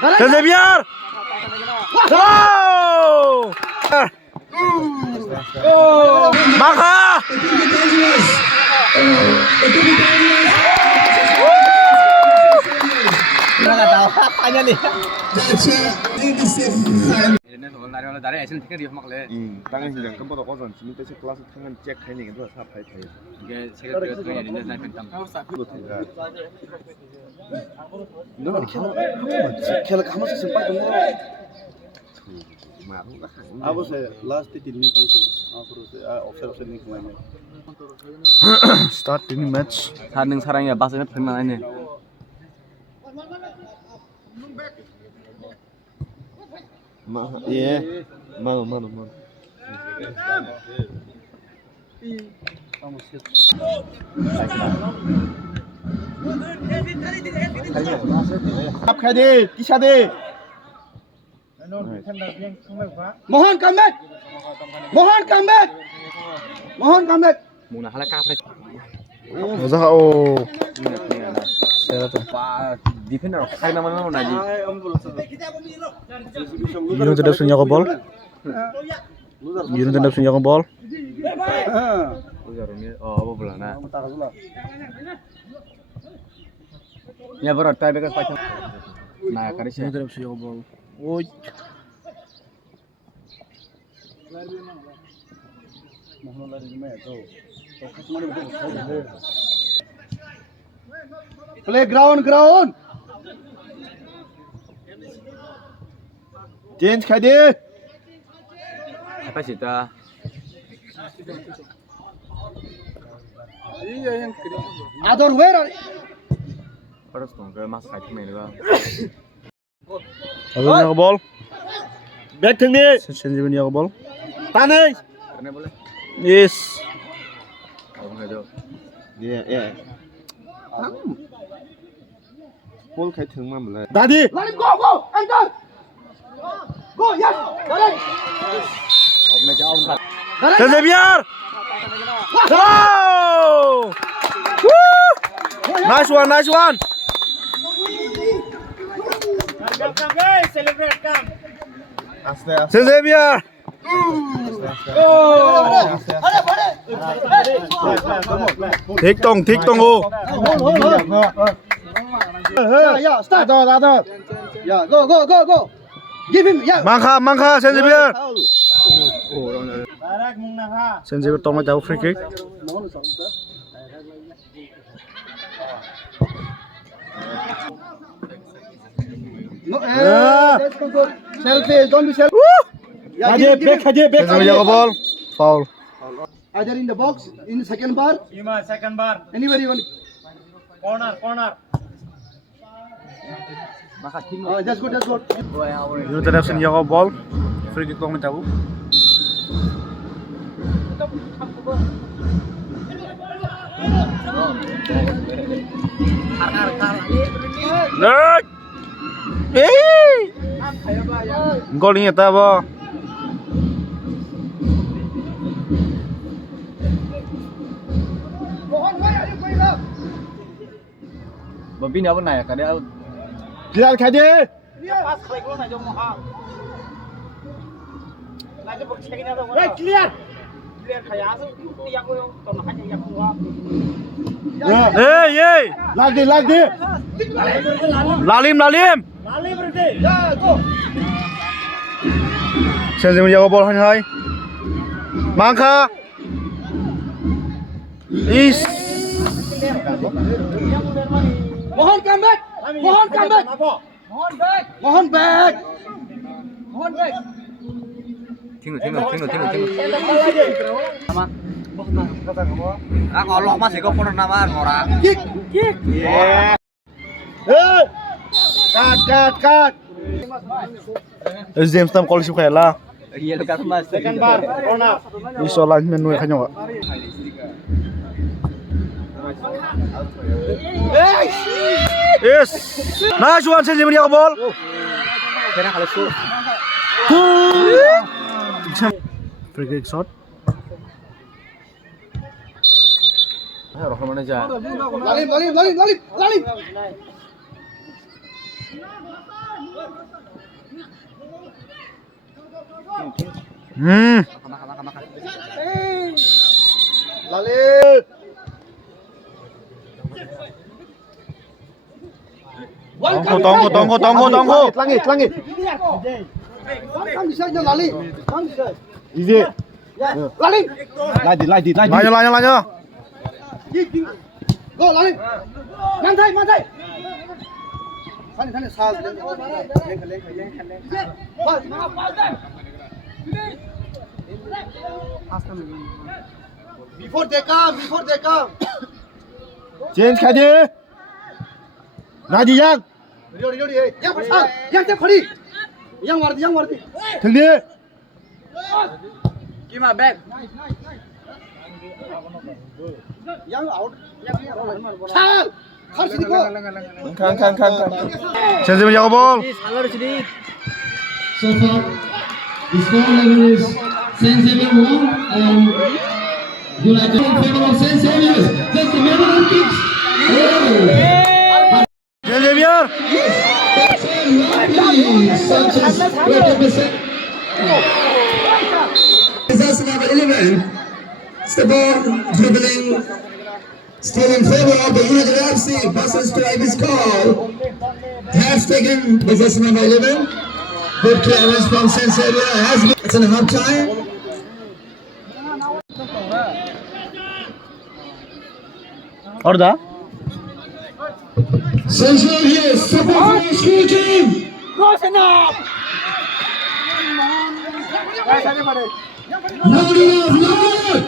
Xavier. Maka. Nggak tahu apanya nih. 나를 애쓰는 택을 이용하길래 땅은 그냥 금보다 고선 지민대시 클래스 탕은 잭 하니 근데 사파이 타이 이게 제가 그렸던 예린데 사람이 땀 너는 खेल kamu sih sempat dengar Aku saya last 3 menit pangsu. Aku observe nih kemarin. Start ini match. 사는 사랑이 맛을 별만 아니 iya mau Up kade, kisah deh. Mohon come back. Mohon come back. Mohon come back. 뭐나 하나 까프레 Masa oh. Saya tuh. 와 디펜더 카이 나만 나지 Yunus tidak punya ball. Yunus tidak punya ball. 우자로미 apa 불러나 야 버러 타이베가 파이팅 나 가르쳐 Yunus tidak punya ball. Oi. Mohon lari gimana tuh. Fokus mana betul. Playground ground. Change kade. apa sih ta Ador where are terus dong ke mas fighting nih juga Ada punya ball. back tinggi Sensi punya ball. tanah karena boleh Yes. kamu nggak jauh iya 볼 kai thường mà lại Daddy. Let him go. Enter. Go yes. Correct. kamu nggak jauh empat Xavier. Wow. Woo. Nice one. Aste. Xavier. Thích tông ô. Yeah, start. Ador. Yeah, go. Give him. Yeah. Mangka, Xavier. Xavier tông lại cháu free kick. No, that's good. Selfish. Don't be selfish. Yeah, back Xavier ball. Foul. Either in the box, in the second bar. Second bar. Anywhere you want. Corner. That's good. Yunus tidak punya ball. Free kick tông lại cháu. Đấy. Gol ini ta bo. bởi vì nếu bên này cái đấy clear kade Pas klik lu aja mau ah. Lagi bercekin aja mau. Clear. Clear kayak asu tiang lu tolong aja yang gua. Hey. lagi Lalim. Lali berhenti. Yeah, go. Sensi menjaga bola hanya hai. Mangka. Is. Mohon come back. Mohon back. tinggal sama ngolok mas iko pun nama ngora Kick. yeah cut James tam kalau suka lah. iya dekat mas Second bar, corner. Isolan menu kanya wa. Yes. Nice one Sensi menjaga bola. kena kalau su Free kick shot. roh mana aja Lalim. Lali. Tunggu. Langit. Kan bisa aja lali. Kan bisa. Easy. Lali. Lagi. Lanjut. Go lali. Mantai. Sana sal. Before they come. Change खाजे. 나지 양. Ready. Yang pasal. Yang tiap kali. Yang wardi. 등디. Keep my back. Yang out. Sal. Kar sini ko. 칸. 센세비 작업 볼. So far, the score level is Saint Xavier 1 and United in favor of Saint Xavier. Just a matter of kicks. 센세비야. Sanchez represent. That's number 11. It's the ball dribbling. Still in favor of the United FC. Passes to Ibis call. Has taken possession number 11. Good clearance from Saint Xavier. Has been. It's in half time. 어르다. Saint Xavier support for the school team. Load it.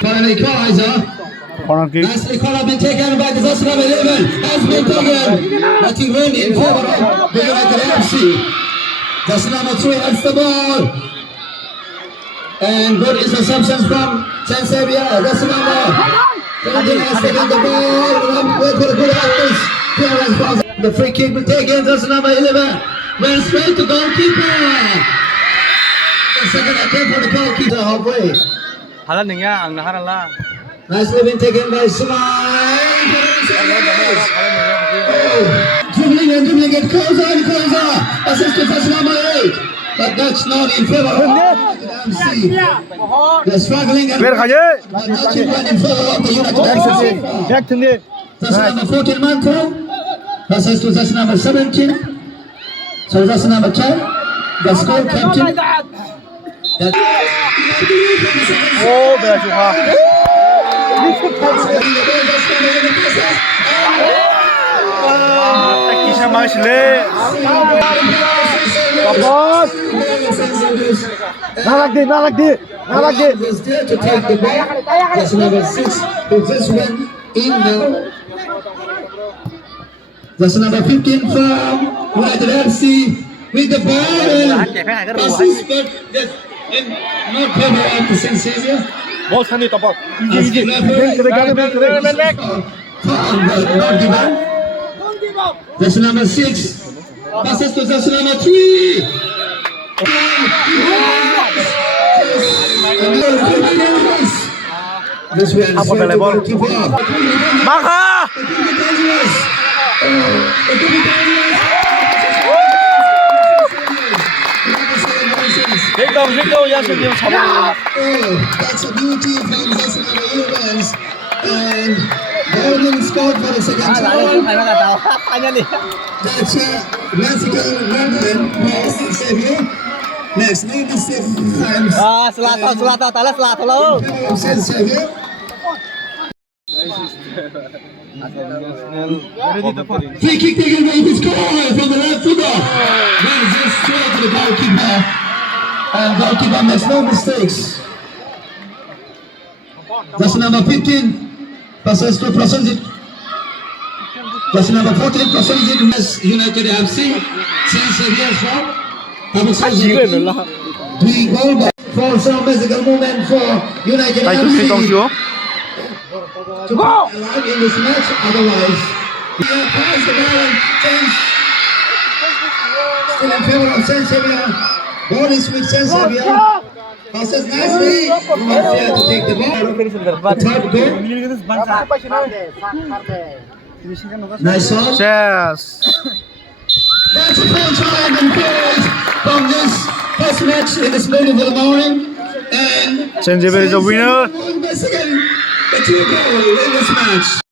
For an equalizer. 코너킥. Nicely caught up and taken by the possession number 11. Has been taken. Letting win in favor of the United FC. Possession number 3 has the ball. And good interceptions from Saint Xavier. Possession number 17 has taken the ball. Wait for a good assist. Clearance from the free kick will take in. Possession number 11. Went straight to goalkeeper. The second attempt for the goalkeeper halfway. 하란능이야, 안 하란라. Nicely been taken by Smile. Dribbling it closer. Assist to touch number 8. But that's not in favor of MC. They're struggling and 왜 가지? not in favor of the United FC. 백 등디. That's number 14 Manko. Assist to touch number 17. So that's number 10. That's goal captain. 오, 내가 좋아. 기시나 마실래? 나락디. Was there to take the ball. That's number 6. Who just went in now. That's number 15 from United FC with the ball. Passes, but that's not favor of the Saint Xavier. 뭐 산이 떠봐. As the referee not given. That's number 6. Passes to that's number 3. This way is going to keep up. 막아! 힐동 야수님 잡아. That's a beauty from this events. And Golden scored for the second time. That's a magical movement for Xavier. Next, 96 times. selatan, tala selatan lo. Saint Xavier. Free kick taken by the score from the left footer. Runs it straight to the goalkeeper. And goalkeeper makes no mistakes. That's number 15. Passes to Prasenjit. That's number 14. Prasenjit. Yes, United FC. Saint Xavier from. The goal for some magical moment for United FC. To go alive in this match, otherwise. Here pass the ball and change. Still in favor of Saint Xavier. Ball is with Saint Xavier. Passes nicely. Not fair to take the ball. The third goal. Nice shot. 체스. That's a full time and goals. match in this beautiful morning. And Xavier is the winner. Once again, the 2 goal in this match.